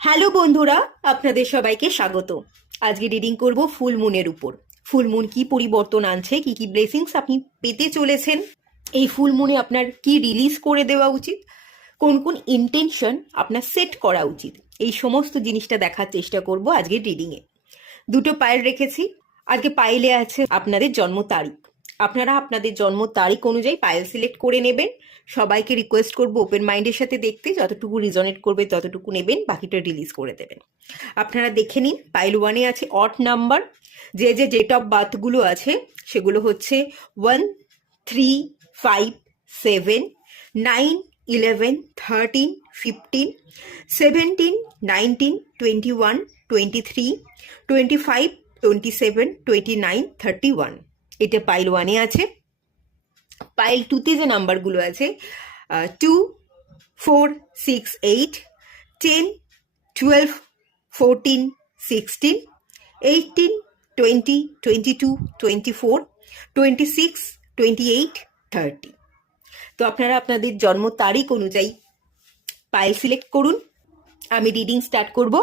Hello বন্ধুরা, আপনাদের সবাইকে স্বাগত। আজকে রিডিং করব ফুল মুনের উপর। ফুল মুন কি পরিবর্তন আনছে, কি কি ব্লেসিংস আপনি পেতে চলেছেন, এই ফুল মুনে আপনার কি রিলিজ করে দেওয়া উচিত, কোন কোন ইন্টেনশন আপনার সেট করা উচিত, এই সমস্ত জিনিসটা দেখার চেষ্টা করব আজকের রিডিংয়ে। দুটো পায়েল রেখেছি। আজকে পাইলে আছে আপনাদের জন্ম তারিখ। আপনারা আপনাদের জন্ম তারিখ অনুযায়ী পাইল সিলেক্ট করে নেবেন। সবাইকে রিকোয়েস্ট করব ওপেন মাইন্ডের সাথে দেখতে, যতটুকু রিজনেট করবে ততটুকু নেবেন, বাকিটা রিলিজ করে দেবেন। আপনারা দেখে নিন। পাইল ওয়ানে আছে অড নাম্বার। যে যে ডেট অফ বার্থগুলো আছে সেগুলো হচ্ছে 1, 3, 5, 7, 9, 11, 13, 15, 17, 19, 21, 23, 25, 27, 29, 31। এটা পাইল ওয়ানে আছে। পাইল টুতে যে নাম্বারগুলো আছে 2, 4, 6, 8, 10, 12, 14, 16, 18, 20, 22, 24, 26, 28, 30। তো আপনারা আপনাদের জন্ম তারিখ অনুযায়ী পাইল সিলেক্ট করুন। আমি রিডিং স্টার্ট করব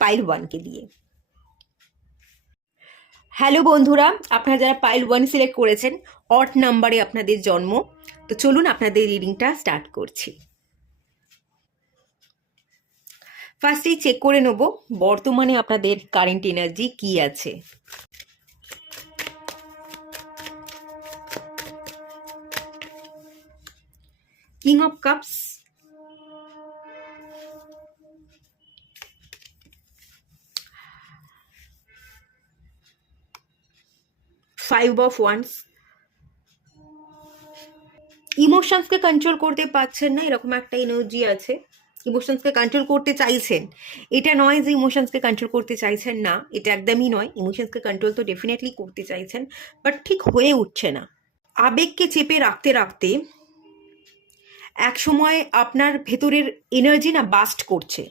পাইল ওয়ানকে দিয়ে। হ্যালো বন্ধুরা, আপনারা যারা পাইল ওয়ান সিলেক্ট করেছেন, অড নাম্বারে আপনাদের জন্ম, তো চলুন আপনাদের রিডিংটা স্টার্ট করছি। ফার্স্টেই চেক করে নেব বর্তমানে আপনাদের কারেন্ট এনার্জি কি আছে। King of cups, 5 of wands. ইমোশনসকে কন্ট্রোল করতে পারছেন না, এরকম একটা এনার্জি আছে। ইমোশনসকে কন্ট্রোল করতে চাইছেন, এটা নয় যে ইমোশনসকে কন্ট্রোল করতে চাইছেন না, এটা একদমই নয়। ইমোশনসকে কন্ট্রোল তো ডেফিনেটলি করতে চাইছেন, বাট ঠিক হয়ে উঠছে না। আবেগকে চেপে রাখতে রাখতে এক সময় আপনার ভেতরের এনার্জি না বাস্ট করছে।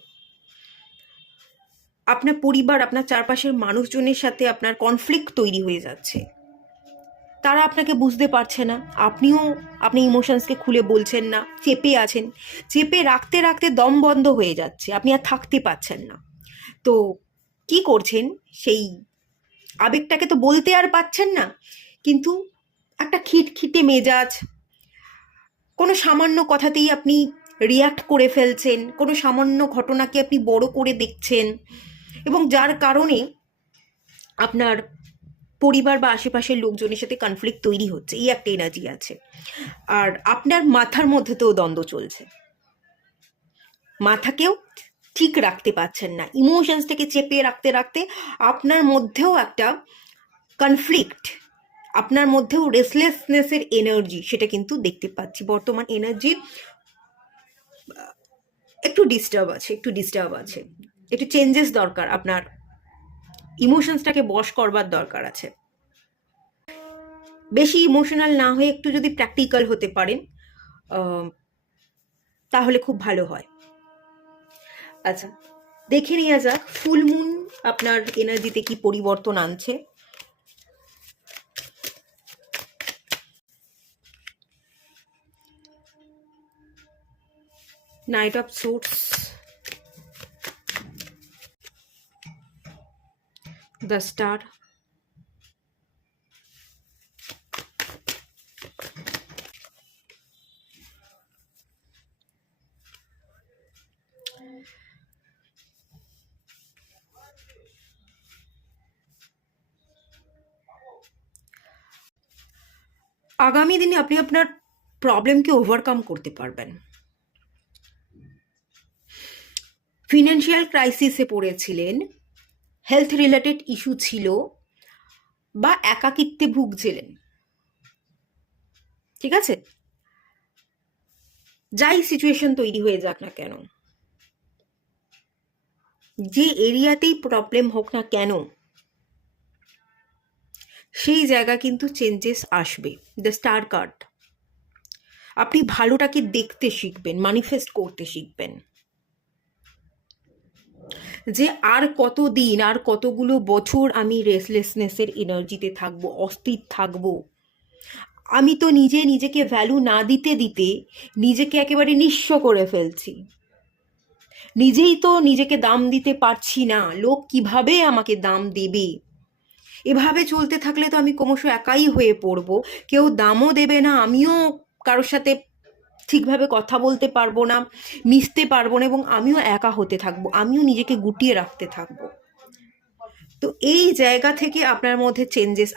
আপনার পরিবার, আপনার চারপাশের মানুষজনের সাথে আপনার কনফ্লিক্ট তৈরি হয়ে যাচ্ছে। তারা আপনাকে বুঝতে পারছে না, আপনি ইমোশনসকে খুলে বলছেন না, চেপে আছেন। চেপে রাখতে রাখতে দম বন্ধ হয়ে যাচ্ছে, আপনি আর থাকতে পারছেন না। তো কি করছেন, সেই আবেগটাকে তো বলতে আর পাচ্ছেন না, কিন্তু একটা খিটখিটে মেজাজ, কোনো সামান্য কথাতেই আপনি রিয়াক্ট করে ফেলছেন, কোনো সামান্য ঘটনাকে আপনি বড় করে দেখছেন, এবং যার কারণে আপনার পরিবার বা আশেপাশের লোকজনের সাথে কনফ্লিক্ট তৈরি হচ্ছে। এই একটা এনার্জি আছে। আর আপনার মাথার মধ্যে তো দ্বন্দ্ব চলছে, মাথাকেও ঠিক রাখতে পারছেন না। ইমোশনসটাকে চেপে রাখতে রাখতে আপনার মধ্যেও একটা কনফ্লিক্ট, আপনার মধ্যেও রেসলেসনেসের এনার্জি, সেটা কিন্তু দেখতে পাচ্ছি। বর্তমান এনার্জি একটু ডিস্টার্ব আছে, একটু চেঞ্জেস দরকার। আপনার ইমোশনসটাকে বশ করবার দরকার আছে। বেশি ইমোশনাল না হয়ে একটু যদি প্র্যাকটিক্যাল হতে পারেন তাহলে খুব ভালো হয়। আচ্ছা, দেখে নেওয়া যাক ফুল মুন আপনার এনার্জিতে কি পরিবর্তন আনছে। Night of swords, the star, আগামী দিনে আপনি আপনার প্রবলেমকে ওভারকাম করতে পারবেন। ফিনান্সিয়াল ক্রাইসিসে পড়েছিলেন, হেলথ রিলেটেড ইস্যু ছিল, বা একাকিত্বে ভুগছিলেন, ঠিক আছে? যাই সিচুয়েশন তৈরি হয়ে যাক না কেন, যে এরিয়াতেই প্রবলেম হোক না কেন, সেই জায়গা কিন্তু চেঞ্জেস আসবে। দ্য স্টার কার্ড, আপনি ভালোটাকে দেখতে শিখবেন, ম্যানিফেস্ট করতে শিখবেন, যে আর কতদিন, আর কতগুলো বছর আমি রেসলেসনেসের এনার্জিতে থাকবো, অস্থির থাকবো। আমি তো নিজেকে ভ্যালু না দিতে দিতে নিজেকে একেবারে নিঃস্ব করে ফেলছি। নিজেই তো নিজেকে দাম দিতে পারছি না, লোক কিভাবে আমাকে দাম দেবে? এভাবে চলতে থাকলে তো আমি ক্রমশ একাই হয়ে পড়বো, কেউ দামও দেবে না, আমিও কারোর সাথে ঠিকভাবে কথা বলতে পারবো না, মিশতে পারবো না, এবং আমিও একা হতে থাকবো, আমিও নিজেকে গুটিয়ে রাখতে থাকবো। তো এই জায়গা থেকে আপনার মধ্যে চেঞ্জেস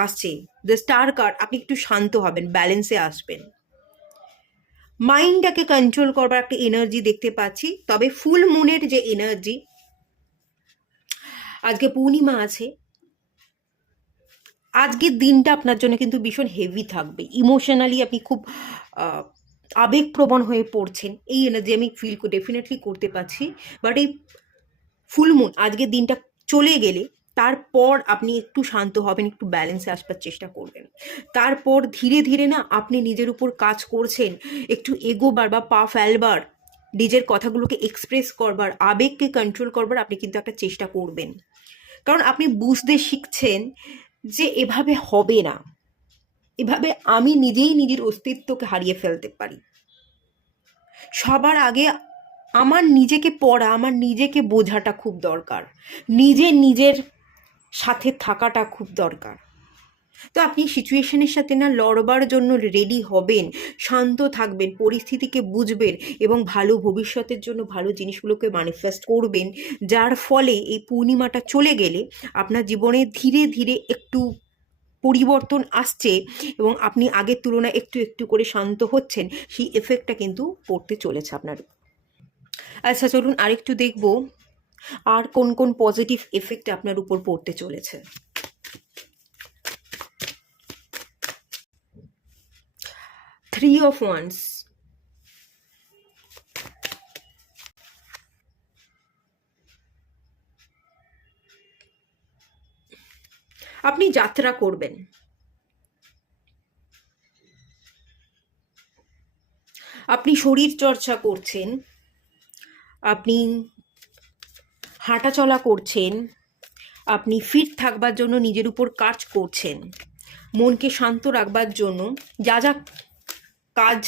আসছে। দ্য স্টার কার্ড, আপনি একটু শান্ত হবেন, ব্যালেন্সে আসবেন, মাইন্ডটাকে কন্ট্রোল করবার একটা এনার্জি দেখতে পাচ্ছি। তবে ফুল মুনের যে এনার্জি, আজকে পূর্ণিমা আছে, আজকের দিনটা আপনার জন্য কিন্তু ভীষণ হেভি থাকবে, ইমোশনালি আপনি খুব আবেগপ্রবণ হয়ে পড়ছেন, এই এনার্জি আমি ডেফিনেটলি করতে পারছি। বাট এই ফুল মুন আজকের দিনটা চলে গেলে তারপর আপনি একটু শান্ত হবেন, একটু ব্যালেন্সে আসবার চেষ্টা করবেন। তারপর ধীরে ধীরে না আপনি নিজের উপর কাজ করছেন, একটু এগোবার বা পা ফেলবার, নিজের কথাগুলোকে এক্সপ্রেস করবার, আবেগকে কন্ট্রোল করবার আপনি কিন্তু একটা চেষ্টা করবেন। কারণ আপনি বুঝতে শিখছেন যে এভাবে হবে না, এভাবে আমি নিজেই নিজের অস্তিত্বকে হারিয়ে ফেলতে পারি। সবার আগে আমার নিজেকে পড়া, আমার নিজেকে বোঝাটা খুব দরকার, নিজের সাথে থাকাটা খুব দরকার। তো আপনি সিচুয়েশনের সাথে না লড়বার জন্য রেডি হবেন, শান্ত থাকবেন, পরিস্থিতিকে বুঝবেন এবং ভালো ভবিষ্যতের জন্য ভালো জিনিসগুলোকে ম্যানিফেস্ট করবেন, যার ফলে এই পূর্ণিমাটা চলে গেলে আপনার জীবনে ধীরে ধীরে একটু পরিবর্তন আসছে এবং আপনি আগের তুলনায় একটু একটু করে শান্ত হচ্ছেন, সেই এফেক্টটা কিন্তু পড়তে চলেছে আপনার। আচ্ছা চলুন আরেকটু দেখব আর কোন কোন পজিটিভ এফেক্ট আপনার উপর পড়তে চলেছে। থ্রি অফ ওয়ান্স, আপনি যাত্রা করবেন, আপনি শরীর চর্চা করছেন, আপনি হাঁটাচলা করছেন, আপনি ফিট থাকবার জন্য নিজের উপর কাজ করছেন, মনকে শান্ত রাখবার জন্য যা যা কাজ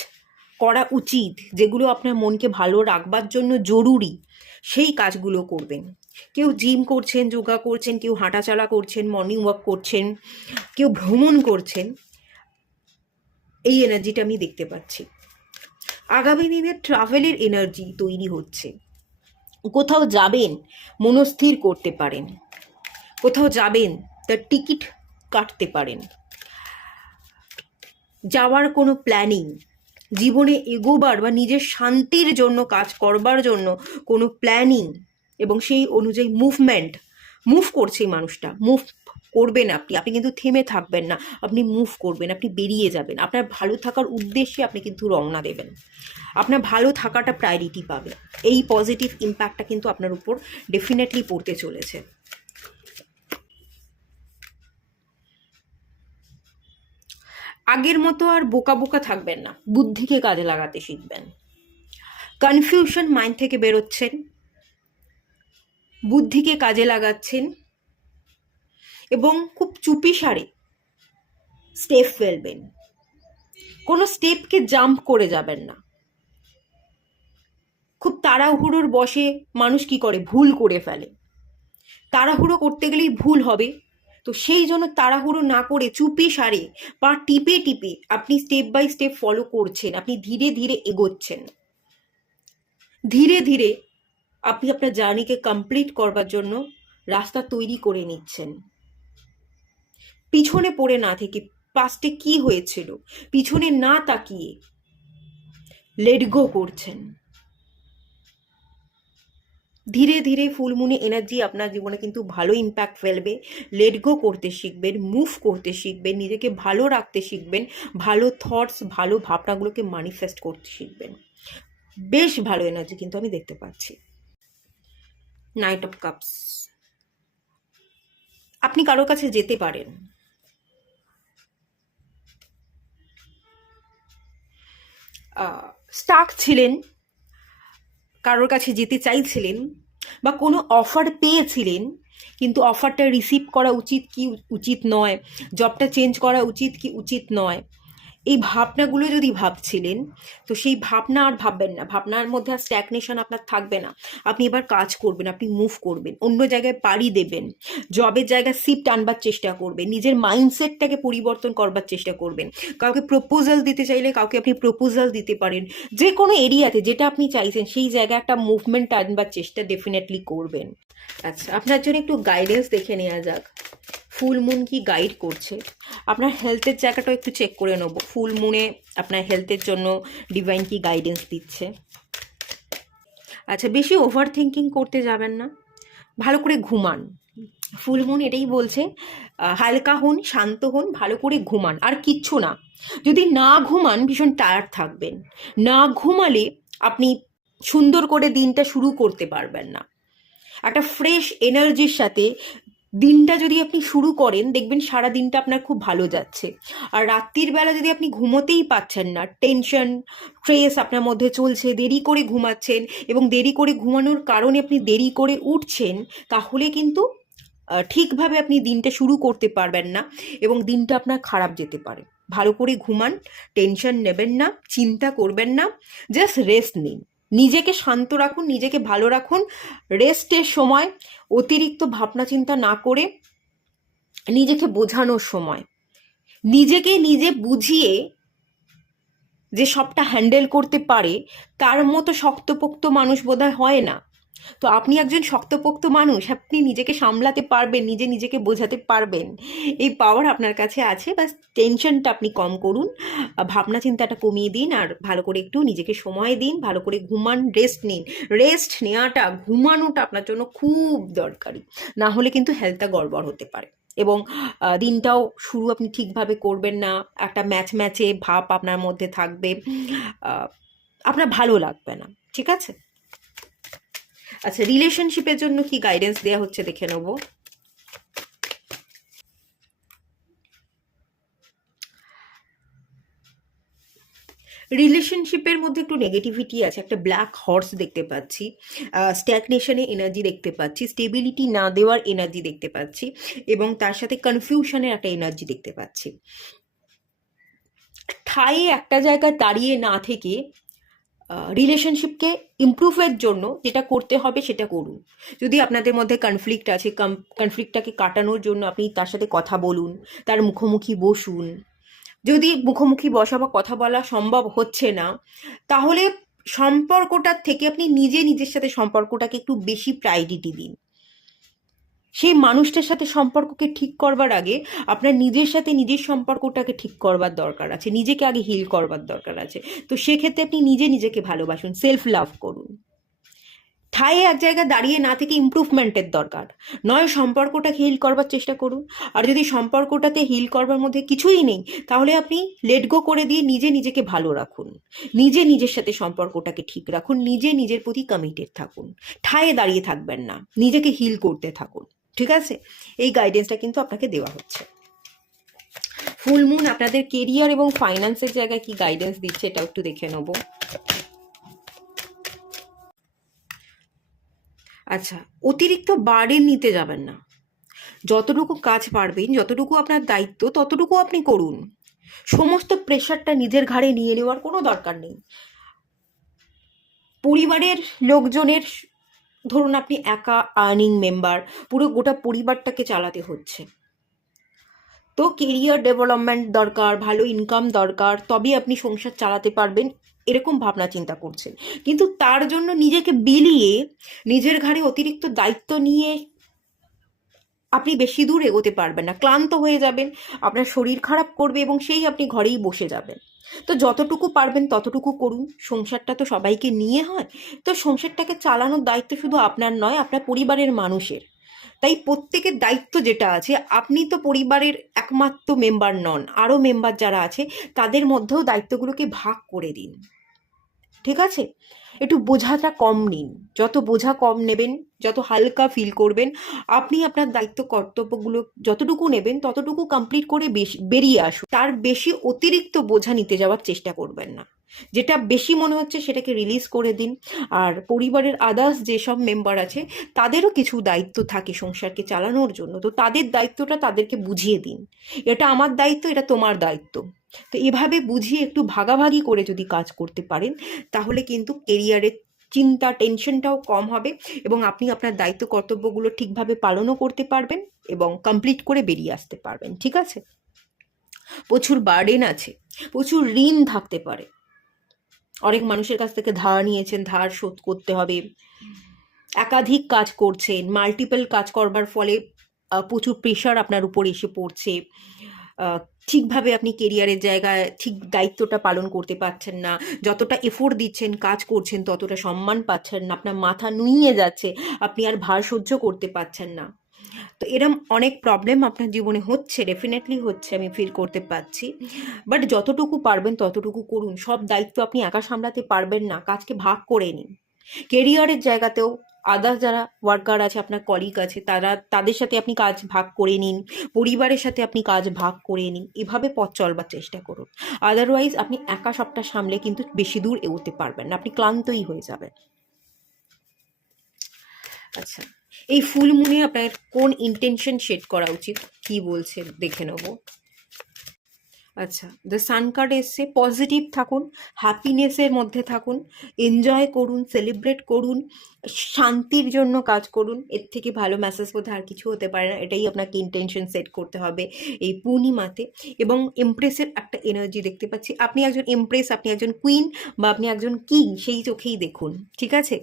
করা উচিত, যেগুলো আপনার মনকে ভালো রাখবার জন্য জরুরি, সেই কাজগুলো করবেন। কেউ জিম করছেন, যোগা করছেন, কেউ হাঁটাচলা করছেন, মর্নিং ওয়াক করছেন, কেউ ভ্রমণ করছেন, এই এনার্জিটা আমি দেখতে পাচ্ছি। আগামী দিনে ট্রাভেলের এনার্জি তৈরি হচ্ছে, কোথাও যাবেন মনস্থির করতে পারেন, কোথাও যাবেন তার টিকিট কাটতে পারেন, যাওয়ার কোনো প্ল্যানিং, জীবনে এগোবার বা নিজের শান্তির জন্য কাজ করবার জন্য কোনো প্ল্যানিং, এবং সেই অনুযায়ী মুভ করছে এই মানুষটা, মুভ করবেন আপনি, আপনি কিন্তু থেমে থাকবেন না, আপনি মুভ করবেন, আপনি বেরিয়ে যাবেন, আপনার ভালো থাকার উদ্দেশ্যে আপনি কিন্তু রওনা দেবেন, আপনার ভালো থাকাটা প্রায়োরিটি পাবে। এই পজিটিভ ইম্প্যাক্টটা কিন্তু আপনার উপর ডেফিনেটলি পড়তে চলেছে। আগের মতো আর বোকা বোকা থাকবেন না, বুদ্ধিকে কাজে লাগাতে শিখবেন, কনফিউশন মাইন্ড থেকে বেরোচ্ছেন, বুদ্ধিকে কাজে লাগাচ্ছেন এবং খুব চুপিসারে স্টেপ ফেলবেন, কোনো স্টেপকে জাম্প করে যাবেন না। খুব তাড়াহুড়োর বশে মানুষ কি করে, ভুল করে ফেলে, তাড়াহুড়ো করতে গেলেই ভুল হবে, তো সেই জন্য তাড়াহুড়ো না করে চুপিসারে বা টিপে টিপে আপনি স্টেপ বাই স্টেপ ফলো করছেন, আপনি ধীরে ধীরে এগোচ্ছেন, ধীরে ধীরে আপনি আপনার জার্নিকে কমপ্লিট করবার জন্য রাস্তা তৈরি করে নিচ্ছেন। পিছনে পড়ে না থেকে, পাস্টে কি হয়েছিল পিছনে না তাকিয়ে লেট গো করছেন। ধীরে ধীরে ফুলমুনে এনার্জি আপনার জীবনে কিন্তু ভালো ইম্প্যাক্ট ফেলবে, লেট গো করতে শিখবেন, মুভ করতে শিখবেন, নিজেকে ভালো রাখতে শিখবেন, ভালো থটস, ভালো ভাবনাগুলোকে ম্যানিফেস্ট করতে শিখবেন। বেশ ভালো এনার্জি কিন্তু আমি দেখতে পাচ্ছি। নাইট অফ কাপস, আপনি কারোর কাছে যেতে পারেন, স্টাক ছিলেন, কারোর কাছে যেতে চাইছিলেন বা কোনো অফার পেয়েছিলেন, কিন্তু অফারটা রিসিভ করা উচিত কি উচিত নয়, জবটা চেঞ্জ করা উচিত কি উচিত নয়, এই ভাবনাগুলো যদি ভাবছিলেন, তো সেই ভাবনা আর ভাববেন না, ভাবনার মধ্যে আর স্ট্যাগনেশন আপনার থাকবে না। আপনি এবার কাজ করবেন, আপনি মুভ করবেন, অন্য জায়গায় পাড়ি দেবেন, জবের জায়গায় শিফট আনবার চেষ্টা করবেন, নিজের মাইন্ডসেটটাকে পরিবর্তন করবার চেষ্টা করবেন। কাউকে প্রপোজাল দিতে চাইলে কাউকে আপনি প্রপোজাল দিতে পারেন, যে কোনো এরিয়াতে যেটা আপনি চাইছেন সেই জায়গায় একটা মুভমেন্ট আনবার চেষ্টা ডেফিনেটলি করবেন। আচ্ছা, আপনার জন্য একটু গাইডেন্স দেখে নেওয়া যাক, ফুল মুন কি গাইড করছে। আপনার হেলথের জায়গাটাও একটু চেক করে নেবো, ফুল মুনে আপনার হেলথের জন্য ডিভাইন কি গাইডেন্স দিচ্ছে। আচ্ছা, বেশি ওভার থিঙ্কিং করতে যাবেন না, ভালো করে ঘুমান। ফুল মুন এটাই বলছে, হালকা হন, শান্ত হন, ভালো করে ঘুমান, আর কিচ্ছু না। যদি না ঘুমান ভীষণ টায়ার্ড থাকবেন, না ঘুমালে আপনি সুন্দর করে দিনটা শুরু করতে পারবেন না। একটা ফ্রেশ এনার্জির সাথে দিনটা যদি আপনি শুরু করেন, দেখবেন সারা দিনটা আপনার খুব ভালো যাচ্ছে। আর রাত্রির বেলা যদি আপনি ঘুমোতেই পাচ্ছেন না, টেনশন স্ট্রেস আপনার মধ্যে চলছে, দেরি করে ঘুমাচ্ছেন, এবং দেরি করে ঘুমানোর কারণে আপনি দেরি করে উঠছেন, তাহলে কিন্তু ঠিকভাবে আপনি দিনটা শুরু করতে পারবেন না, এবং দিনটা আপনার খারাপ যেতে পারে। ভালো করে ঘুমান, টেনশন নেবেন না, চিন্তা করবেন না, জাস্ট রেস্ট নিন, নিজেকে শান্ত রাখুন, নিজেকে ভালো রাখুন। রেস্টের সময় অতিরিক্ত ভাবনা চিন্তা না করে নিজেকে বোঝানোর সময়, নিজেকে নিজে বুঝিয়ে যে সবটা হ্যান্ডেল করতে পারে, তার মতো শক্তপোক্ত মানুষ বোধহয় হয় না। তো আপনি একজন শক্তপোক্ত মানুষ, আপনি নিজেকে সামলাতে পারবেন, নিজেকে বোঝাতে পারবেন, এই পাওয়ার আপনার কাছে আছে। বাস টেনশনটা আপনি কম করুন, ভাবনা চিন্তাটা কমিয়ে দিন, আর ভালো করে একটু নিজেকে সময় দিন, ভালো করে ঘুমান, রেস্ট নিন। রেস্ট নেওয়াটা, ঘুমানোটা আপনার জন্য খুব দরকারি, না হলে কিন্তু হেলথটা গড়বড় হতে পারে, এবং দিনটাও শুরু আপনি ঠিকভাবে করবেন না, একটা ম্যাচে ভাব আপনার মধ্যে থাকবে, আপনার ভালো লাগবে না। ঠিক আছে? আচ্ছা, রিলেশনশিপের জন্য কি গাইডেন্স দেওয়া হচ্ছে দেখে নেব। রিলেশনশিপের মধ্যে একটু নেগেটিভিটি আছে, একটা ব্ল্যাক হর্স দেখতে পাচ্ছি, স্ট্যাগনেশনে এনার্জি দেখতে পাচ্ছি, স্টেবিলিটি না দেওয়ার এনার্জি দেখতে পাচ্ছি, এবং তার সাথে কনফিউশনের একটা এনার্জি দেখতে পাচ্ছি। ঠায়ে একটা জায়গায় দাঁড়িয়ে না থেকে রিলেশনশিপকে ইমপ্রুভের জন্য যেটা করতে হবে সেটা করুন। যদি আপনাদের মধ্যে কনফ্লিক্ট আছে, কনফ্লিক্টটাকে কাটানোর জন্য আপনি তার সাথে কথা বলুন, তার মুখোমুখি বসুন। যদি মুখোমুখি বসা বা কথা বলা সম্ভব হচ্ছে না, তাহলে সম্পর্কটার থেকে আপনি নিজের সাথে সম্পর্কটাকে একটু বেশি প্রায়োরিটি দিন। সেই মানুষটার সাথে সম্পর্ককে ঠিক করবার আগে আপনার নিজের সাথে নিজের সম্পর্কটাকে ঠিক করবার দরকার আছে, নিজেকে আগে হিল করবার দরকার আছে। তো সেক্ষেত্রে আপনি নিজেকে ভালোবাসুন, সেলফ লাভ করুন। ঠায়ে এক জায়গায় দাঁড়িয়ে না থেকে ইমপ্রুভমেন্টের দরকার, নয় সম্পর্কটাকে হিল করবার চেষ্টা করুন। আর যদি সম্পর্কটাতে হিল করবার মধ্যে কিছুই নেই, তাহলে আপনি লেট গো করে দিয়ে নিজেকে ভালো রাখুন, নিজের সাথে সম্পর্কটাকে ঠিক রাখুন, নিজের প্রতি কমিটেড থাকুন, ঠায়ে দাঁড়িয়ে থাকবেন না, নিজেকে হিল করতে থাকুন। ঠিক আছে? এই গাইডেন্সটা কিন্তু আপনাকে দেওয়া হচ্ছে। ফুল মুন আপনাদের কেরিয়ার এবং ফাইন্যান্সের জায়গায় কি গাইডেন্স দিচ্ছে, এটা একটু দেখে নেব। আচ্ছা, অতিরিক্ত বার্ডেন নিতে যাবেন না, যতটুকু কাজ পারবেন, যতটুকু আপনার দায়িত্ব ততটুকু আপনি করুন। সমস্ত প্রেশারটা নিজের ঘাড়ে নিয়ে নেওয়ার কোনো দরকার নেই। পরিবারের লোকজনের, ধরুন আপনি একা আর্নিং মেম্বার, পুরো গোটা পরিবারটাকে চালাতে হচ্ছে, তো কেরিয়ার ডেভেলপমেন্ট দরকার, ভালো ইনকাম দরকার, তবে আপনি সংসার চালাতে পারবেন, এরকম ভাবনা চিন্তা করছেন। কিন্তু তার জন্য নিজেকে বিলিয়ে নিজের ঘাড়ে অতিরিক্ত দায়িত্ব নিয়ে আপনি বেশি দূর এগোতে পারবেন না, ক্লান্ত হয়ে যাবেন, আপনার শরীর খারাপ করবে, এবং সেই আপনি ঘরেই বসে যাবেন। তো যতটুকু পারবেন ততটুকু করুন। সংসারটা তো সবাইকে নিয়ে হয়, তো সংসারটাকে চালানোর দায়িত্ব শুধু আপনার নয়, আপনার পরিবারের মানুষের। তাই প্রত্যেকের দায়িত্ব যেটা আছে, আপনি তো পরিবারের একমাত্র মেম্বার নন, আরও মেম্বার যারা আছে তাদের মধ্যেও দায়িত্বগুলোকে ভাগ করে দিন। ঠিক আছে? একটু বোঝাটা কম নিন, যত বোঝা কম নেবেন, যত হালকা ফিল করবেন, আপনি আপনার দায়িত্ব কর্তব্যগুলো যতটুকু নেবেন ততটুকু কমপ্লিট করে বেরিয়ে আসুন। তার বেশি অতিরিক্ত বোঝা নিতে যাওয়ার চেষ্টা করবেন না। যেটা বেশি মনে হচ্ছে সেটাকে রিলিজ করে দিন। আর পরিবারের আদার্স যেসব মেম্বার আছে তাদেরও কিছু দায়িত্ব থাকে সংসারকে চালানোর জন্য, তো তাদের দায়িত্বটা তাদেরকে বুঝিয়ে দিন। এটা আমার দায়িত্ব, এটা তোমার দায়িত্ব। তো এভাবে বুঝিয়ে একটু ভাগাভাগি করে যদি কাজ করতে পারেন তাহলে কিন্তু কেরিয়ারের চিন্তা টেনশনটাও কম হবে এবং আপনি আপনার দায়িত্ব কর্তব্যগুলো ঠিকভাবে পালনও করতে পারবেন এবং কমপ্লিট করে বেরিয়ে আসতে পারবেন। ঠিক আছে? প্রচুর বার্ডেন আছে, প্রচুর ঋণ থাকতে পারে, অনেক মানুষের কাছ থেকে ধার নিয়েছেন, ধার শোধ করতে হবে, একাধিক কাজ করছেন, মাল্টিপল কাজ করবার ফলে প্রচুর প্রেশার আপনার উপর এসে পড়ছে, আহ, ঠিকভাবে আপনি কেরিয়ারের জায়গায় ঠিক দায়িত্বটা পালন করতে পারছেন না, যতটা এফোর্ট দিচ্ছেন কাজ করছেন ততটা সম্মান পাচ্ছেন না, আপনার মাথা নুইয়ে যাচ্ছে, আপনি আর ভার সহ্য করতে পারছেন না। তো এরম অনেক প্রবলেম আপনার জীবনে হচ্ছে, ডেফিনেটলি হচ্ছে, আমি ফিল করতে পারছি। বাট যতটুকু পারবেন ততটুকু করুন, সব দায়িত্ব আপনি একা সামলাতে পারবেন না, কাজকে ভাগ করে নিন। কেরিয়ারের জায়গাতেও আদার্স যারা ওয়ার্কার আছে, আপনার কলিগ আছে, তাদের সাথে আপনি কাজ ভাগ করে নিন, পরিবারের সাথে আপনি কাজ ভাগ করে নিন, এভাবে পথ চলবার চেষ্টা করুন। আদারওয়াইজ আপনি একা সবটা সামলে কিন্তু বেশি দূর এগোতে পারবেন না, আপনি ক্লান্তই হয়ে যাবেন। আচ্ছা, এই ফুল মুনে আপনার কোন ইন্টেনশন সেট করা উচিত, কি বলছে দেখে নেব। আচ্ছা, দ্য সান কার্ড এসছে, পজিটিভ থাকুন, হ্যাপিনেসের মধ্যে থাকুন, এনজয় করুন, সেলিব্রেট করুন, শান্তির জন্য কাজ করুন। এর থেকে ভালো মেসেজ বোধহয় আর কিছু হতে পারে না। এটাই আপনাকে ইন্টেনশন সেট করতে হবে এই পূর্ণিমাতে। এবং এমপ্রেসের একটা এনার্জি দেখতে পাচ্ছি, আপনি একজন এমপ্রেস, আপনি একজন কুইন বা আপনি একজন কিং, সেই চোখেই দেখুন। ঠিক আছে?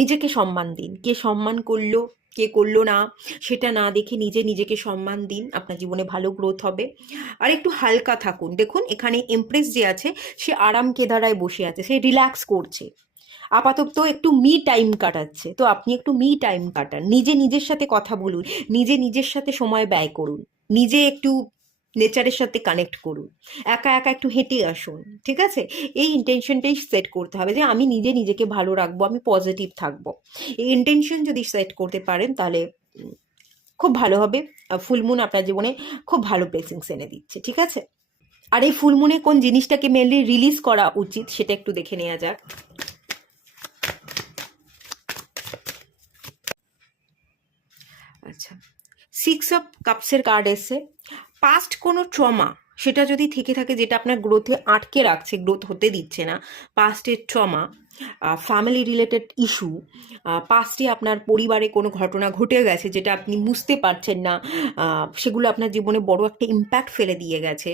নিজেকে সম্মান দিন, কে সম্মান করলো কে করলো না সেটা না দেখে নিজেকে সম্মান দিন, আপনার জীবনে ভালো গ্রোথ হবে। আর একটু হালকা থাকুন, দেখুন এখানে এমপ্রেস যে আছে সে আরাম কেদারায় বসে আছে, সে রিল্যাক্স করছে, আপাতত একটু মি টাইম কাটাচ্ছে। তো আপনি একটু মি টাইম কাটান, নিজের সাথে কথা বলুন, নিজের সাথে সময় ব্যয় করুন, নিজে একটু নেচারের সাথে কানেক্ট করুন, একা একা একটু হেঁটে আসুন। ঠিক আছে? এই ইন্টেনশনটাই সেট করতে হবে যে আমি নিজেকে ভালো রাখবো, আমি পজিটিভ থাকবো। এই ইন্টেনশন যদি সেট করতে পারেন তাহলে খুব ভালো হবে। ফুলমুন আপনার জীবনে খুব ভালো ব্লেসিংস এনে দিচ্ছে। ঠিক আছে? আর এই ফুলমুনে কোন জিনিসটাকে মেনলি রিলিজ করা উচিত সেটা একটু দেখে নেওয়া যাক। আচ্ছা, 6 অফ কাপসের কার্ড এসে, পাস্ট কোনো ট্রমা সেটা যদি থেকে থাকে যেটা আপনার গ্রোথে আটকে রাখছে, গ্রোথ হতে দিচ্ছে না, পাস্টের ট্রমা, ফ্যামিলি রিলেটেড ইস্যু, পাস্টে আপনার পরিবারে কোনো ঘটনা ঘটে গেছে যেটা আপনি বুঝতে পারছেন না, সেগুলো আপনার জীবনে বড় একটা ইম্প্যাক্ট ফেলে দিয়ে গেছে,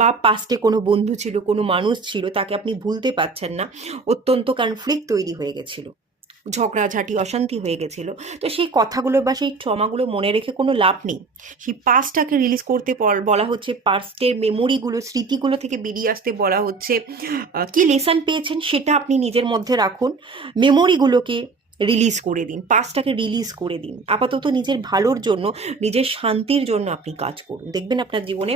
বা পাস্টে কোনো বন্ধু ছিল, কোনো মানুষ ছিল, তাকে আপনি ভুলতে পারছেন না, অত্যন্ত কনফ্লিক্ট তৈরি হয়ে গেছিলো, ঝগড়াঝাটি অশান্তি হয়ে গেছিল। তো সেই কথাগুলো বা সেই ট্রমাগুলো মনে রেখে কোনো লাভ নেই, সেই পাস্টটাকে রিলিজ করতে বলা হচ্ছে, পাস্টের মেমোরিগুলো স্মৃতিগুলো থেকে বেরিয়ে আসতে বলা হচ্ছে। কি লেসন পেয়েছেন সেটা আপনি নিজের মধ্যে রাখুন, মেমোরিগুলোকে রিলিজ করে দিন, পাস্টটাকে রিলিজ করে দিন, আপাতত নিজের ভালোর জন্য, নিজের শান্তির জন্য আপনি কাজ করুন, দেখবেন আপনার জীবনে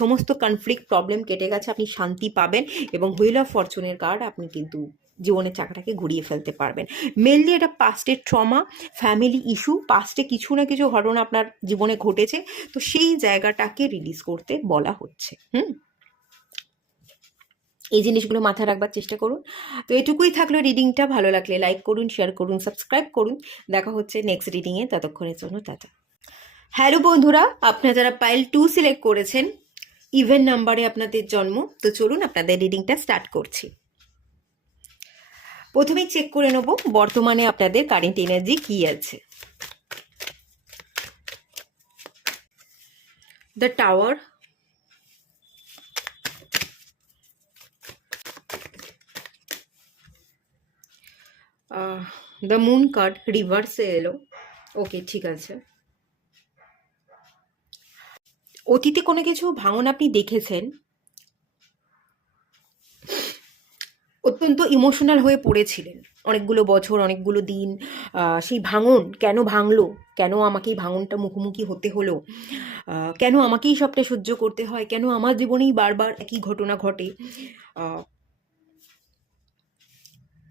সমস্ত কনফ্লিক্ট প্রবলেম কেটে গেছে, আপনি শান্তি পাবেন এবং হুইল অফ ফরচুনের কার্ড, আপনি কিন্তু জীবনের চাকাটাকে ঘুরিয়ে ফেলতে পারবেন। মেনলি এটা পাস্টের ট্রমা, ফ্যামিলি ইস্যু, পাস্টে কিছু না কিছু ঘটনা আপনার জীবনে ঘটেছে, তো সেই জায়গাটাকে রিলিজ করতে বলা হচ্ছে। এই জিনিসগুলো মাথায় রাখবার চেষ্টা করুন। তো এটুকুই থাকলো রিডিংটা, ভালো লাগলে লাইক করুন, শেয়ার করুন, সাবস্ক্রাইব করুন। দেখা হচ্ছে নেক্সট রিডিংয়ে, ততক্ষণের জন্য টাটা। হ্যালো বন্ধুরা, আপনারা যারা পাইল 2 সিলেক্ট করেছেন, ইভেন নাম্বারে আপনাদের জন্ম, তো চলুন আপনাদের রিডিংটা স্টার্ট করছি। প্রথমেই চেক করে নেব বর্তমানে আপনাদের কারেন্ট এনার্জি কি আছে। The tower, the moon card রিভার্সে এলো। ওকে, ঠিক আছে। অতীতে কোনো কিছু ভাঙন আপনি দেখেছেন, অত্যন্ত ইমোশনাল হয়ে পড়েছিলেন অনেকগুলো বছর, অনেকগুলো দিন। সেই ভাঙন কেন ভাঙলো, কেন আমাকে এই ভাঙনটা মুখোমুখি হতে হলো, কেন আমাকেই সবটা সহ্য করতে হয়, কেন আমার জীবনেই বারবার একই ঘটনা ঘটে,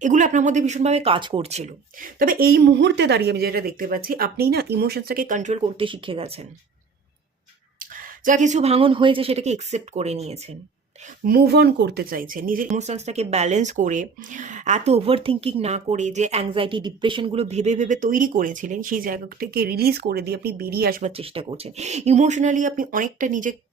এগুলো আপনার মধ্যে ভীষণভাবে কাজ করছিল। তবে এই মুহূর্তে দাঁড়িয়ে আমি যেটা দেখতে পাচ্ছি, আপনি না ইমোশনসটাকে কন্ট্রোল করতে শিখে গেছেন, যা কিছু ভাঙন হয়েছে সেটাকে একসেপ্ট করে নিয়েছেন। মুভ অন করতে চাইছেন, নিজের ইমোশনসটাকে ব্যালেন্স করে, এত ওভার থিঙ্কিং না করে যে অ্যাংজাইটি ডিপ্রেশনগুলো ভেবে ভেবে তৈরি করেছিলেন, সেই জায়গা থেকে রিলিজ করে দিয়ে আপনি বেরিয়ে আসবার চেষ্টা করছেন। ইমোশনালি আপনি অনেকটা নিজেকে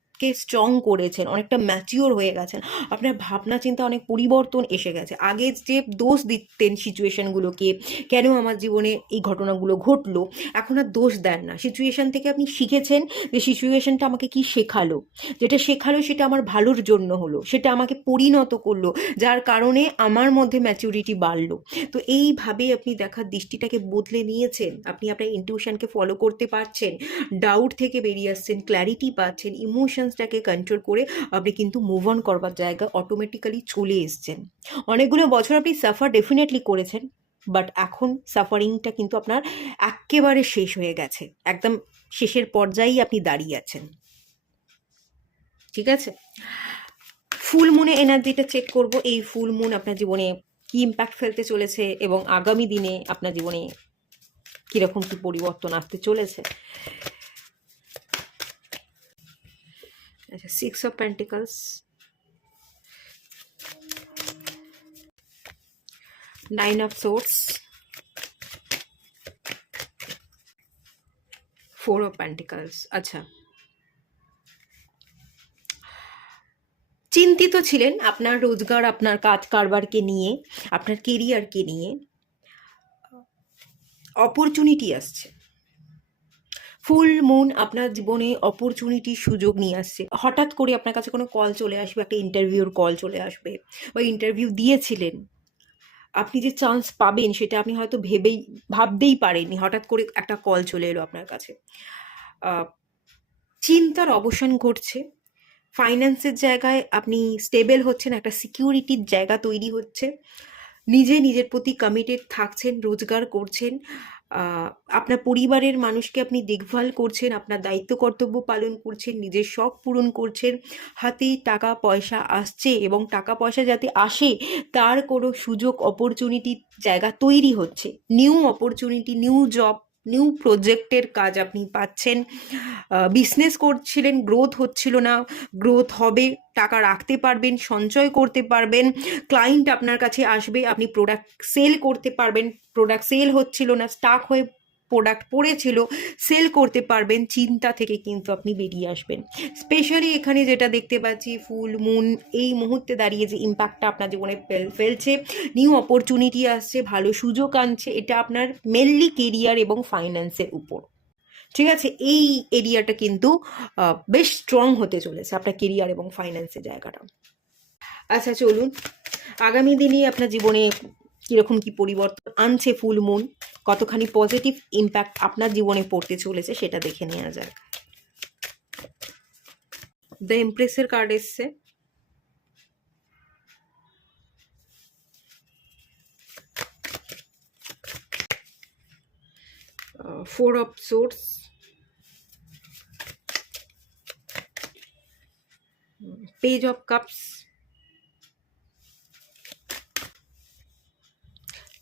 স্ট্রং করেছেন, অনেকটা ম্যাচিওর হয়ে গেছেন, আপনার ভাবনা চিন্তা অনেক পরিবর্তন এসে গেছে। আগে যে দোষ দিতেন সিচুয়েশনগুলোকে, কেন আমার জীবনে এই ঘটনাগুলো ঘটলো, এখন আর দোষ দেন না। সিচুয়েশন থেকে আপনি শিখেছেন যে সিচুয়েশনটা আমাকে কি শেখালো, যেটা শেখালো সেটা আমার ভালোর জন্য হলো, সেটা আমাকে পরিণত করলো, যার কারণে আমার মধ্যে ম্যাচুরিটি বাড়লো। তো এইভাবে আপনি দেখার দৃষ্টিটাকে বদলে নিয়েছেন, আপনি আপনার ইনটিউশনকে ফলো করতে পারছেন, ডাউট থেকে বেরিয়ে আসছেন, ক্ল্যারিটি পাচ্ছেন, ইমোশনসটাকে কন্ট্রোল করে আপনি কিন্তু মুভ অন করবার জায়গা অটোমেটিক্যালি চলে এসছেন। অনেকগুলো বছর আপনি সাফার ডেফিনেটলি করেছেন, বাট এখন সাফারিংটা কিন্তু আপনার একেবারে শেষ হয়ে গেছে, একদম শেষের পর্যায়েই আপনি দাঁড়িয়ে আছেন। ঠিক আছে, ফুল মুনে এনার্জিটা চেক করব। এই ফুল মুন আপনার জীবনে কি ইম্প্যাক্ট ফেলতে চলেছে এবং আগামী দিনে আপনার জীবনে কিরকম কি পরিবর্তন আসতে চলেছে। আচ্ছা, 6 of pentacles, 9 of swords, 4 of pentacles. আচ্ছা, চিন্তিত ছিলেন আপনার রোজগার, আপনার কাজ কারবারকে নিয়ে, আপনার কেরিয়ারকে নিয়ে। অপরচুনিটি আসছে, ফুল মুন আপনার জীবনে অপরচুনিটি সুযোগ নিয়ে আসছে। হঠাৎ করে আপনার কাছে কোনো কল চলে আসবে, একটা ইন্টারভিউর কল চলে আসবে, বা ইন্টারভিউ দিয়েছিলেন, আপনি যে চান্স পাবেন সেটা আপনি হয়তো ভাবতেই পারেননি, হঠাৎ করে একটা কল চলে এলো আপনার কাছে। চিন্তার অবসান ঘটছে, ফাইন্যান্সের জায়গায় আপনি স্টেবল হচ্ছেন, একটা সিকিউরিটির জায়গা তৈরি হচ্ছে, নিজের প্রতি কমিটেড থাকছেন, রোজগার করছেন, আপনার পরিবারের মানুষকে আপনি দেখভাল করছেন, আপনার দায়িত্ব কর্তব্য পালন করছেন, নিজের শখ পূরণ করছেন, হাতে টাকা পয়সা আসছে, এবং টাকা পয়সা যাতে আসে তার কোনো সুযোগ অপরচুনিটির জায়গা তৈরি হচ্ছে, new opportunity, new job, new প্রজেক্টের কাজ আপনি পাচ্ছেন। বিজনেস করছিলেন, গ্রোথ হচ্ছিল না, গ্রোথ হবে, টাকা রাখতে পারবেন, সঞ্চয় করতে পারবেন, ক্লায়েন্ট আপনার কাছে আসবে, আপনি প্রোডাক্ট সেল করতে পারবেন, প্রোডাক্ট সেল হচ্ছিল না, স্টাক হয়ে প্রোডাক্ট পড়েছিল, সেল করতে পারবেন, চিন্তা থেকে কিন্তু আপনি বেরিয়ে আসবেন। স্পেশালি এখানে যেটা দেখতে পাচ্ছি, ফুল মুন এই মুহূর্তে দাঁড়িয়ে যে ইম্প্যাক্টটা আপনার জীবনে ফেলছে, নিউ অপরচুনিটি আসছে, ভালো সুযোগ আনছে, এটা আপনার মেনলি কেরিয়ার এবং ফাইন্যান্সের উপর। ঠিক আছে, এই এরিয়াটা কিন্তু বেশ স্ট্রং হতে চলেছে, আপনার কেরিয়ার এবং ফাইন্যান্সের জায়গাটা। আচ্ছা, চলুন আগামী দিনে আপনার জীবনে কীরকম কি পরিবর্তন আনছে ফুল মুন, কতখানি পজিটিভ ইম্প্যাক্ট আপনার জীবনে পড়তে চলেছে সেটা দেখে নেওয়া যায়। দ্য এমপ্রেসের কার্ড এসছে, four of swords, page of cups,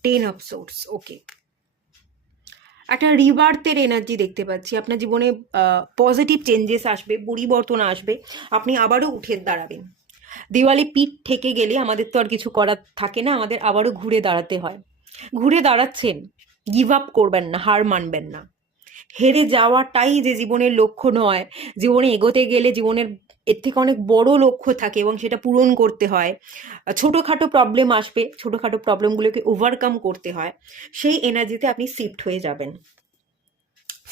10 of swords. Okay, একটা রিবার্থের এনার্জি দেখতে পাচ্ছি, আপনার জীবনে পজিটিভ চেঞ্জেস আসবে, পরিবর্তন আসবে, আপনি আবারও উঠে দাঁড়াবেন। দেওয়ালে পিঠ ঠেকে গেলে আমাদের তো আর কিছু করার থাকে না, আমাদের আবারও ঘুরে দাঁড়াতে হয়। ঘুরে দাঁড়াচ্ছেন, গিভ আপ করবেন না, হার মানবেন না। হেরে যাওয়াটাই যে জীবনের লক্ষ্য নয়, জীবনে এগোতে গেলে জীবনের এর থেকে অনেক বড় লক্ষ্য থাকে এবং সেটা পূরণ করতে হয়। ছোটোখাটো প্রবলেম আসবে, ছোটোখাটো প্রবলেমগুলোকে ওভারকাম করতে হয়, সেই এনার্জিতে আপনি শিফট হয়ে যাবেন।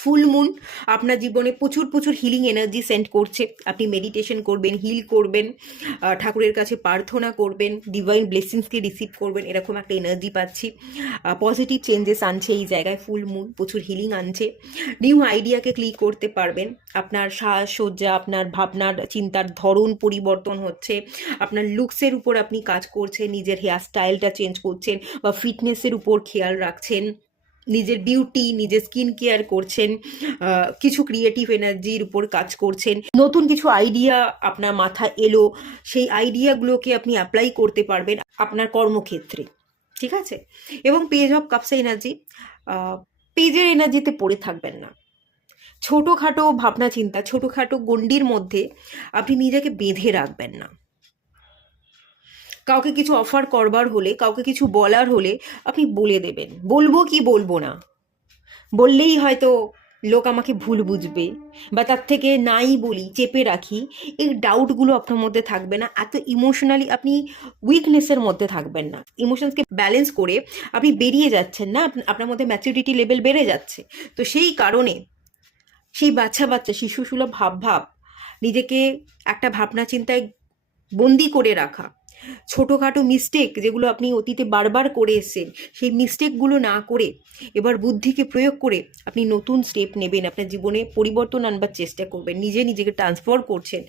ফুল মুন আপনার জীবনে প্রচুর প্রচুর হিলিং এনার্জি সেন্ড করছে, আপনি মেডিটেশন করবেন, হিল করবেন, ঠাকুরের কাছে প্রার্থনা করবেন, ডিভাইন ব্লেসিংসকে রিসিভ করবেন, এরকম একটা এনার্জি পাচ্ছি। পজিটিভ চেঞ্জেস আনছে এই জায়গায় ফুল মুন, প্রচুর হিলিং আনছে, নিউ আইডিয়াকে ক্লিক করতে পারবেন, আপনার সাজসজ্জা, আপনার ভাবনার চিন্তার ধরন পরিবর্তন হচ্ছে, আপনার লুকসের উপর আপনি কাজ করছেন, নিজের হেয়ার স্টাইলটা চেঞ্জ করছেন, বা ফিটনেসের উপর খেয়াল রাখছেন, নিজের বিউটি, নিজের স্কিন কেয়ার করছেন, কিছু ক্রিয়েটিভ এনার্জির উপর কাজ করছেন, নতুন কিছু আইডিয়া আপনার মাথায় এলো, সেই আইডিয়াগুলোকে আপনি অ্যাপ্লাই করতে পারবেন আপনার কর্মক্ষেত্রে। ঠিক আছে, এবং পেজ অফ কাপস এনার্জি, পেজের এনার্জিতে পড়ে থাকবেন না, ছোটোখাটো ভাবনা চিন্তা, ছোটোখাটো গণ্ডির মধ্যে আপনি নিজেকে বেঁধে রাখবেন না। কাউকে কিছু অফার করবার হলে, কাউকে কিছু বলার হলে আপনি বলে দেবেন, বলবো কি বলবো না, বললেই হয়তো লোক আমাকে ভুল বুঝবে, বা তার থেকে নাই বলি, চেপে রাখি, এই ডাউটগুলো আপনার মধ্যে থাকবে না। এত ইমোশনালি আপনি উইকনেসের মধ্যে থাকবেন না, ইমোশনসকে ব্যালেন্স করে আপনি বেরিয়ে যাচ্ছেন না, আপনার মধ্যে ম্যাচুরিটি লেভেল বেড়ে যাচ্ছে। তো সেই কারণে সেই বাচ্চা বাচ্চা শিশুসুলভ ভাব নিজেকে একটা ভাবনা চিন্তায় বন্দি করে রাখা, ছোটোখাটো মিস্টেক যেগুলো আপনি অতীতে বারবার করে এসেছেন, সেই মিস্টেকগুলো না করে এবার বুদ্ধিকে প্রয়োগ করে আপনি নতুন স্টেপ নেবেন, আপনার জীবনে পরিবর্তন আনবার চেষ্টা করবেন, নিজেকে ট্রান্সফার করছেন,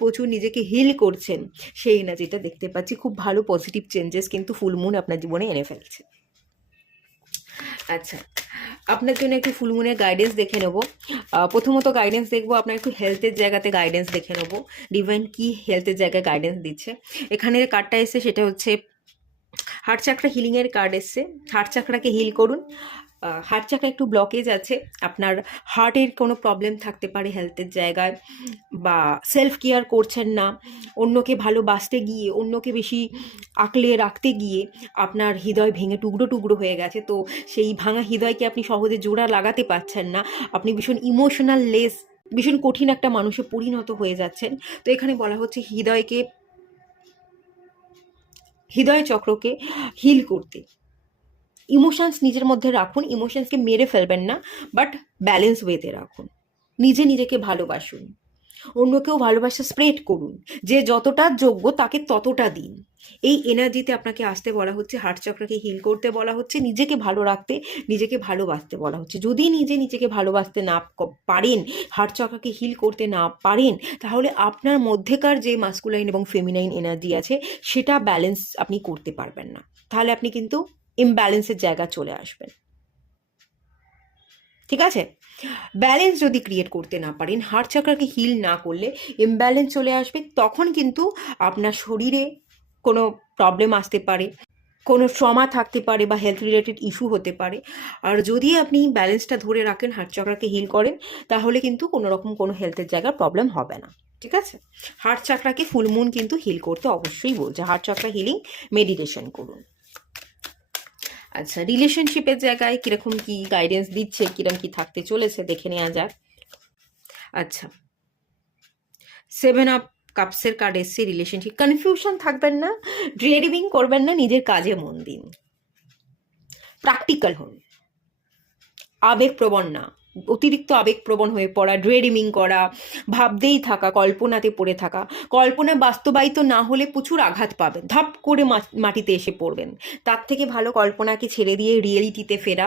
প্রচুর নিজেকে হিল করছেন, সেই না যেটা দেখতে পাচ্ছি খুব ভালো পজিটিভ চেঞ্জেস কিন্তু ফুলমুন আপনার জীবনে এনে ফেলছে। আচ্ছা, আপনার জন্য একটু ফুলমুনের গাইডেন্স দেখে নেব। প্রথমত গাইডেন্স দেখবো, আপনার একটু হেলথের জায়গাতে গাইডেন্স দেখে নেব, ডিভাইন কি হেলথের জায়গায় গাইডেন্স দিচ্ছে। এখানে যে কার্ডটা এসছে সেটা হচ্ছে হার্ট চাকরা হিলিংয়ের কার্ড এসছে। হার্ট চাকরাকে হিল করুন। হার্ট চাকরা একটু ব্লকেজ আছে, আপনার হার্টের কোনো প্রবলেম থাকতে পারে হেলথের জায়গায়, বা সেলফ কেয়ার করছেন না, অন্যকে ভালোবাসতে গিয়ে, অন্যকে বেশি আঁকলে রাখতে গিয়ে আপনার হৃদয় ভেঙে টুকরো হয়ে গেছে। তো সেই ভাঙা হৃদয়কে আপনি সহজে জোড়া লাগাতে পারছেন না, আপনি ভীষণ ইমোশনাল লেস, ভীষণ কঠিন একটা মানুষে পরিণত হয়ে যাচ্ছেন। তো এখানে বলা হচ্ছে হৃদয় চক্রকে হিল করতে। ইমোশনস নিজের মধ্যে রাখুন, ইমোশনসকে মেরে ফেলবেন না, বাট ব্যালেন্স ওয়েতে রাখুন। নিজেকে ভালোবাসুন, অন্যকেও ভালোবাসা স্প্রেড করুন, যে যতটা যোগ্য তাকে ততটা দিন। এই এনার্জিতে আপনাকে আসতে বলা হচ্ছে, হার্ট চক্রকে হিল করতে বলা হচ্ছে, নিজেকে ভালো রাখতে, নিজেকে ভালোবাসতে বলা হচ্ছে। যদি নিজেকে ভালোবাসতে না পারেন, হার্ট চক্রকে হিল করতে না পারেন, তাহলে আপনার মধ্যেকার যে মাস্কুলাইন এবং ফেমিনাইন এনার্জি আছে সেটা ব্যালেন্স আপনি করতে পারবেন না, তাহলে আপনি কিন্তু ইমব্যালেন্সের জায়গা চলে আসবেন। ঠিক আছে, ব্যালেন্স যদি ক্রিয়েট করতে না পারেন, হার্ট চাকরাকে হিল না করলে ইমব্যালেন্স চলে আসবে, তখন কিন্তু আপনার শরীরে কোনো প্রবলেম আসতে পারে, কোনো ট্রমা থাকতে পারে, বা হেলথ রিলেটেড ইস্যু হতে পারে। আর যদি আপনি ব্যালেন্সটা ধরে রাখেন, হার্ট চাকরাকে হিল করেন, তাহলে কিন্তু কোনো রকম কোনো হেলথের জায়গায় প্রবলেম হবে না। ঠিক আছে, হার্ট চাকরাকে ফুলমুন কিন্তু হিল করতে অবশ্যই বলছে। হার্ট চাকরা হিলিং মেডিটেশন করুন। আচ্ছা, রিলেশনশিপের জায়গায় কিরকম কি গাইডেন্স দিচ্ছে, কিরকম কি থাকতে চলেছে দেখে নেওয়া যাক। আচ্ছা, 7 অফ কাপসের কার্ড এসছে। রিলেশনশিপ কনফিউশন থাকবেন না, ড্রেডিং করবেন না, নিজের কাজে মন দিন, প্র্যাকটিক্যাল হন, আবেগপ্রবণ না, অতিরিক্ত আবেগপ্রবণ হয়ে পড়া, ড্রেডিমিং করা, ভাবতেই থাকা, কল্পনাতে পড়ে থাকা, কল্পনা বাস্তবায়িত না হলে প্রচুর আঘাত পাবেন, ধাপ করে মাটিতে এসে পড়বেন। তার থেকে ভালো কল্পনাকে ছেড়ে দিয়ে রিয়েলিটিতে ফেরা,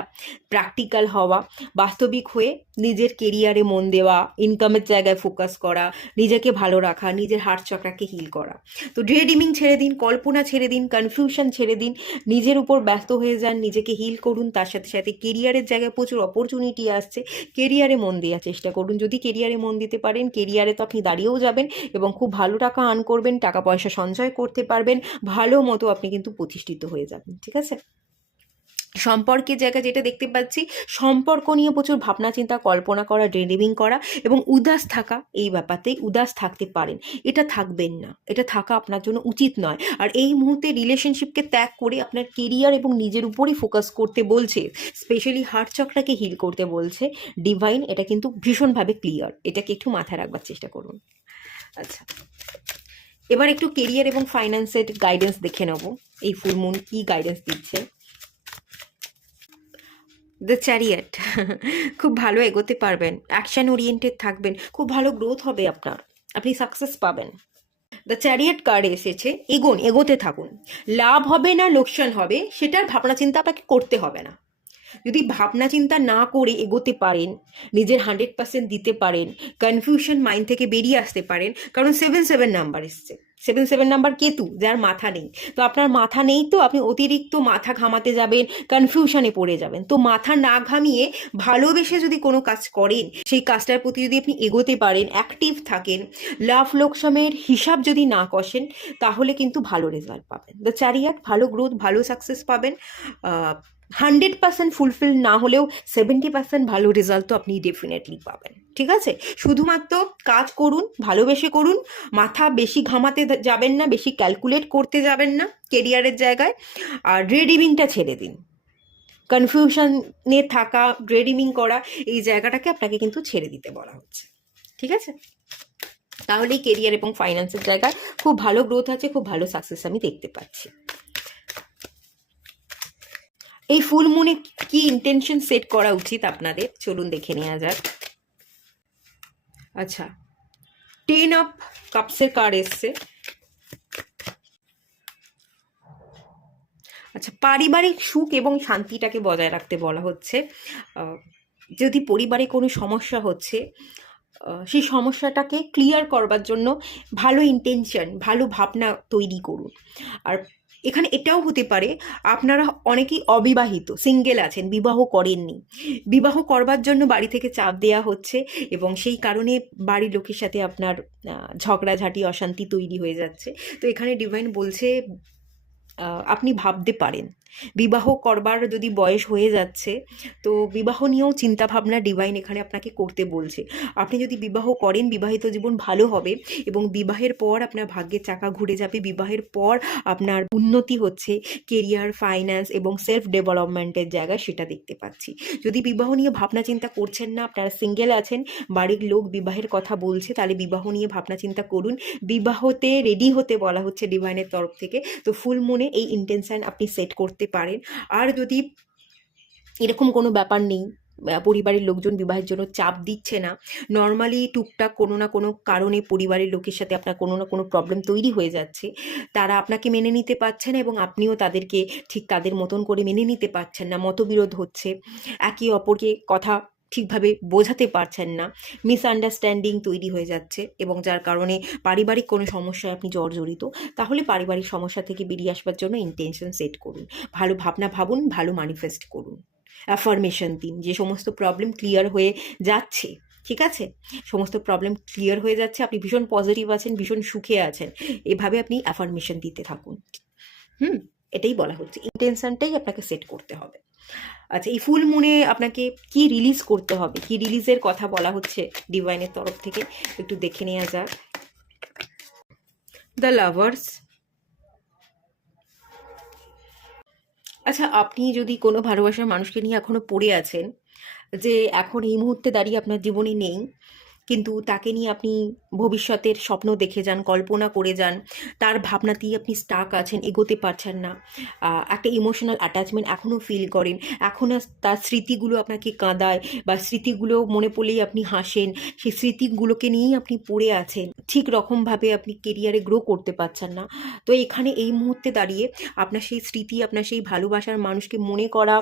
প্র্যাকটিক্যাল হওয়া, বাস্তবিক হয়ে নিজের কেরিয়ারে মন দেওয়া, ইনকামের জায়গায় ফোকাস করা, নিজেকে ভালো রাখা, নিজের হার্ট চক্রাকে হিল করা। তো ড্রেডিমিং ছেড়ে দিন, কল্পনা ছেড়ে দিন, কনফিউশন ছেড়ে দিন, নিজের উপর ব্যস্ত হয়ে যান, নিজেকে হিল করুন। তার সাথে সাথে কেরিয়ারের জায়গায় প্রচুর অপরচুনিটি আসছে, কেরিয়ারে মন দেওয়ার চেষ্টা করুন। যদি কেরিয়ারে মন দিতে পারেন, কেরিয়ারে তো আপনি দাঁড়িয়েও যাবেন এবং খুব ভালো টাকা আর্ন করবেন, টাকা পয়সা সঞ্চয় করতে পারবেন, ভালো মতো আপনি কিন্তু প্রতিষ্ঠিত হয়ে যাবেন। ঠিক আছে, সম্পর্কের জায়গা যেটা দেখতে পাচ্ছি, সম্পর্ক নিয়ে প্রচুর ভাবনা চিন্তা, কল্পনা করা, ড্রিমিং করা এবং উদাস থাকা, এই ব্যাপারতেই উদাস থাকতে পারেন। এটা থাকবেন না, এটা থাকা আপনার জন্য উচিত নয়। আর এই মুহূর্তে রিলেশনশিপকে ত্যাগ করে আপনার কেরিয়ার এবং নিজের উপরই ফোকাস করতে বলছে, স্পেশালি হার্ট চক্রাকে হিল করতে বলছে ডিভাইন। এটা কিন্তু ভীষণভাবে ক্লিয়ার, এটাকে একটু মাথায় রাখবার চেষ্টা করুন। আচ্ছা, এবার একটু কেরিয়ার এবং ফাইন্যান্সের গাইডেন্স দেখে নেব, এই ফুলমুন কি গাইডেন্স দিচ্ছে। দ্য চ্যারিয়েট, খুব ভালো এগোতে পারবেন, অ্যাকশন ওরিয়েন্টেড থাকবেন, খুব ভালো গ্রোথ হবে আপনার, আপনি সাকসেস পাবেন। দ্য চ্যারিয়েট কার্ড এসেছে, এগোতে থাকুন, লাভ হবে না লোকসান হবে সেটার ভাবনা চিন্তা আপনাকে করতে হবে না। যদি ভাবনা চিন্তা না করে এগোতে পারেন, নিজের 100% দিতে পারেন, কনফিউশন মাইন্ড থেকে বেরিয়ে আসতে পারেন, কারণ 7 নাম্বার এসছে, 7 নাম্বার কেতু, যার মাথা নেই। তো আপনার মাথা নেই, তো আপনি অতিরিক্ত মাথা ঘামাতে যাবেন, কনফিউশনে পড়ে যাবেন। তো মাথা না ঘামিয়ে ভালোবেসে যদি কোনো কাজ করেন, সেই কাজটার প্রতি যদি আপনি এগোতে পারেন, অ্যাক্টিভ থাকেন, লাভ লোকসানের হিসাব যদি না কষেন, তাহলে কিন্তু ভালো রেজাল্ট পাবেন। দ্য চ্যারিয়েট, ভালো গ্রোথ, ভালো সাকসেস পাবেন। 100% ফুলফিল না হলেও 70% ভালো রেজাল্ট তো আপনি ডেফিনেটলি পাবেন। ঠিক আছে? শুধুমাত্র কাজ করুন, ভালোবেসে করুন, মাথা বেশি ঘামাতে যাবেন না, বেশি ক্যালকুলেট করতে যাবেন না কেরিয়ারের জায়গায়। আর ড্রেডিমিংটা ছেড়ে দিন, কনফিউশনে থাকা, ড্রেডিমিং করা, এই জায়গাটাকে আপনাকে কিন্তু ছেড়ে দিতে বলা হচ্ছে। ঠিক আছে? তাহলেই কেরিয়ার এবং ফাইন্যান্সের জায়গায় খুব ভালো গ্রোথ আছে, খুব ভালো সাকসেস আমি দেখতে পাচ্ছি। এই ফুল মুনে কি ইন্টেনশন সেট করা উচিত আপনাদের, চলুন দেখে নেওয়া যাক। আচ্ছা, 10 অফ কাপসের কার্ড এসছে। আচ্ছা, পারিবারিক সুখ এবং শান্তিটাকে বজায় রাখতে বলা হচ্ছে। যদি পরিবারে কোনো সমস্যা হচ্ছে, সেই সমস্যাটাকে ক্লিয়ার করবার জন্য ভালো ইন্টেনশন, ভালো ভাবনা তৈরি করুন। আর এখানে এটাও হতে পারে আপনারা অনেকেই অবিবাহিত, সিঙ্গেল আছেন, বিবাহ করেননি, বিবাহ করবার জন্য বাড়ি থেকে চাপ দেওয়া হচ্ছে এবং সেই কারণে বাড়ির লোকের সাথে আপনার ঝগড়াঝাটি, অশান্তি তৈরি হয়ে যাচ্ছে। তো এখানে ডিভাইন বলছে আপনি ভাবতে পারেন, বিবাহ করবার যদি বয়স হয়ে যাচ্ছে তো বিবাহ নিয়েও চিন্তাভাবনা ডিভাইন এখানে আপনাকে করতে বলছে। আপনি যদি বিবাহ করেন, বিবাহিত জীবন ভালো হবে এবং বিবাহের পর আপনার ভাগ্যের চাকা ঘুরে যাবে। বিবাহের পর আপনার উন্নতি হচ্ছে কেরিয়ার, ফাইন্যান্স এবং সেলফ ডেভেলপমেন্টের জায়গায়, সেটা দেখতে পাচ্ছি। যদি বিবাহ নিয়ে ভাবনা চিন্তা করছেন না, আপনারা সিঙ্গেল আছেন, বাড়ির লোক বিবাহের কথা বলছে, তাহলে বিবাহ নিয়ে ভাবনা চিন্তা করুন। বিবাহতে রেডি হতে বলা হচ্ছে ডিভাইনের তরফ থেকে। তো ফুল মুনে এই ইন্টেনশন আপনি সেট করতে পারেন। আর যদি এরকম কোনো ব্যাপার নেই, পরিবারের লোকজন বিবাহের জন্য চাপ দিচ্ছে না, নর্মালি টুকটাক কোনো না কোনো কারণে পরিবারের লোকের সাথে আপনার কোনো না কোনো প্রবলেম তৈরি হয়ে যাচ্ছে, তারা আপনাকে মেনে নিতে পারছে না এবং আপনিও তাদেরকে ঠিক তাদের মতন করে মেনে নিতে পারছেন না, মতবিরোধ হচ্ছে, একে অপরকে কথা ঠিকভাবে বোঝাতে পারছেন না, মিসআন্ডারস্ট্যান্ডিং তৈরি হয়ে যাচ্ছে এবং যার কারণে পারিবারিক কোনো সমস্যায় আপনি জর্জরিত, তাহলে পারিবারিক সমস্যা থেকে বেরিয়ে আসবার জন্য ইন্টেনশন সেট করুন, ভালো ভাবনা ভাবুন, ভালো ম্যানিফেস্ট করুন, অ্যাফার্মেশন দিন যে সমস্ত প্রবলেম ক্লিয়ার হয়ে যাচ্ছে। ঠিক আছে? সমস্ত প্রবলেম ক্লিয়ার হয়ে যাচ্ছে, আপনি ভীষণ পজিটিভ আছেন, ভীষণ সুখে আছেন, এভাবে আপনি অ্যাফার্মেশন দিতে থাকুন। এটাই বলা হচ্ছে, ইন্টেনশনটাই আপনাকে সেট করতে হবে। আচ্ছা, এই ফুল মুনে আপনাকে কি রিলিজ করতে হবে, কি রিলিজের কথা বলা হচ্ছে ডিভাইনের তরফ থেকে, একটু দেখে নেওয়া যাক। The lovers. আচ্ছা, আপনি যদি কোনো ভালোবাসার মানুষকে নিয়ে এখনো পড়ে আছেন, যে এখন এই মুহূর্তে দাঁড়িয়ে আপনার জীবনে নেই, কিন্তু তাকে নিয়ে আপনি ভবিষ্যতের স্বপ্ন দেখে যান, কল্পনা করে যান, তার ভাবনাতেই আপনি স্টাক আছেন, এগোতে পারছেন না, একটা ইমোশনাল অ্যাটাচমেন্ট এখনও ফিল করেন, এখনও তার স্মৃতিগুলো আপনাকে কাঁদায় বা স্মৃতিগুলো মনে পড়লেই আপনি হাসেন, সেই স্মৃতিগুলোকে নিয়েই আপনি পড়ে আছেন, ঠিক রকমভাবে আপনি কেরিয়ারে গ্রো করতে পারছেন না। তো এখানে এই মুহূর্তে দাঁড়িয়ে আপনার সেই স্মৃতি, আপনার সেই ভালোবাসার মানুষকে মনে করা,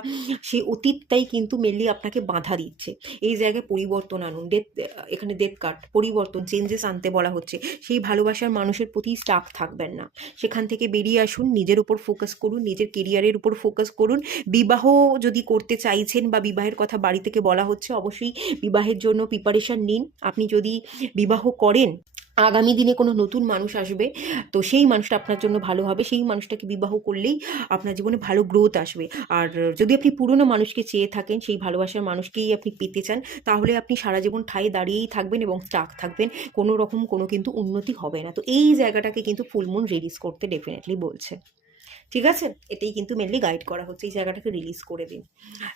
সেই অতীতটাই কিন্তু মেনলি আপনাকে বাধা দিচ্ছে। এই জায়গায় পরিবর্তন আনুন। এখানে ডেথ কার্ড, পরিবর্তন, চেঞ্জেস আনতে বলা হচ্ছে। সেই ভালোবাসার মানুষের প্রতি স্টাক থাকবেন না, সেখান থেকে বেরিয়ে আসুন, নিজের উপর ফোকাস করুন, নিজের কেরিয়ারের উপর ফোকাস করুন। বিবাহ যদি করতে চাইছেন বা বিবাহের কথা বাড়ি থেকে বলা হচ্ছে, অবশ্যই বিবাহের জন্য প্রিপারেশন নিন। আপনি যদি বিবাহ করেন, আগামী দিনে কোনো নতুন মানুষ আসবে, তো সেই মানুষটা আপনার জন্য ভালো হবে, সেই মানুষটাকে বিবাহ করলেই আপনার জীবনে ভালো গ্রোথ আসবে। আর যদি আপনি পুরনো মানুষকে চেয়ে থাকেন, সেই ভালোবাসার মানুষকেই আপনি পেতে চান, তাহলে আপনি সারা জীবন ঠায় দাঁড়িয়েই থাকবেন এবং স্টাক থাকবেন, কোনো রকম কোনো কিন্তু উন্নতি হবে না। তো এই জায়গাটাকে কিন্তু ফুল মুন রিলিজ করতে ডেফিনেটলি বলছে। ঠিক আছে? এটাই কিন্তু মেনলি গাইড করা হচ্ছে, এই জায়গাটাকে রিলিজ করে দিন।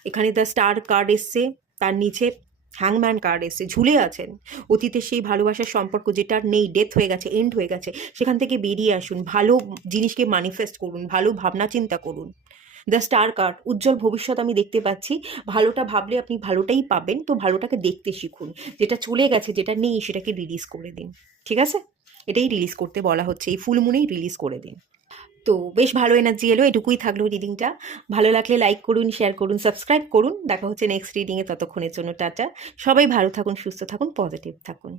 এখানে দ্য স্টার কার্ড এসছে, তার নিচে হ্যাংম্যান কার্ড এসছে, ঝুলে আছেন অতীতের সেই ভালোবাসার সম্পর্ক, যেটা নেই, ডেথ হয়ে গেছে, এন্ড হয়ে গেছে, সেখান থেকে বেরিয়ে আসুন, ভালো জিনিসকে ম্যানিফেস্ট করুন, ভালো ভাবনা চিন্তা করুন। দ্য স্টার কার্ড, উজ্জ্বল ভবিষ্যৎ আমি দেখতে পাচ্ছি, ভালোটা ভাবলে আপনি ভালোটাই পাবেন, তো ভালোটাকে দেখতে শিখুন, যেটা চলে গেছে, যেটা নেই, সেটাকে রিলিজ করে দিন। ঠিক আছে? এটাই রিলিজ করতে বলা হচ্ছে, এই ফুল মুনেই রিলিজ করে দিন। তো বেশ ভালো এনার্জি এলো, এটুকুই থাকলো রিডিংটা। ভালো লাগলে লাইক করুন, শেয়ার করুন, সাবস্ক্রাইব করুন। দেখা হচ্ছে নেক্সট রিডিংয়ে, ততক্ষণের জন্য টাটা। সবাই ভালো থাকুন, সুস্থ থাকুন, পজিটিভ থাকুন।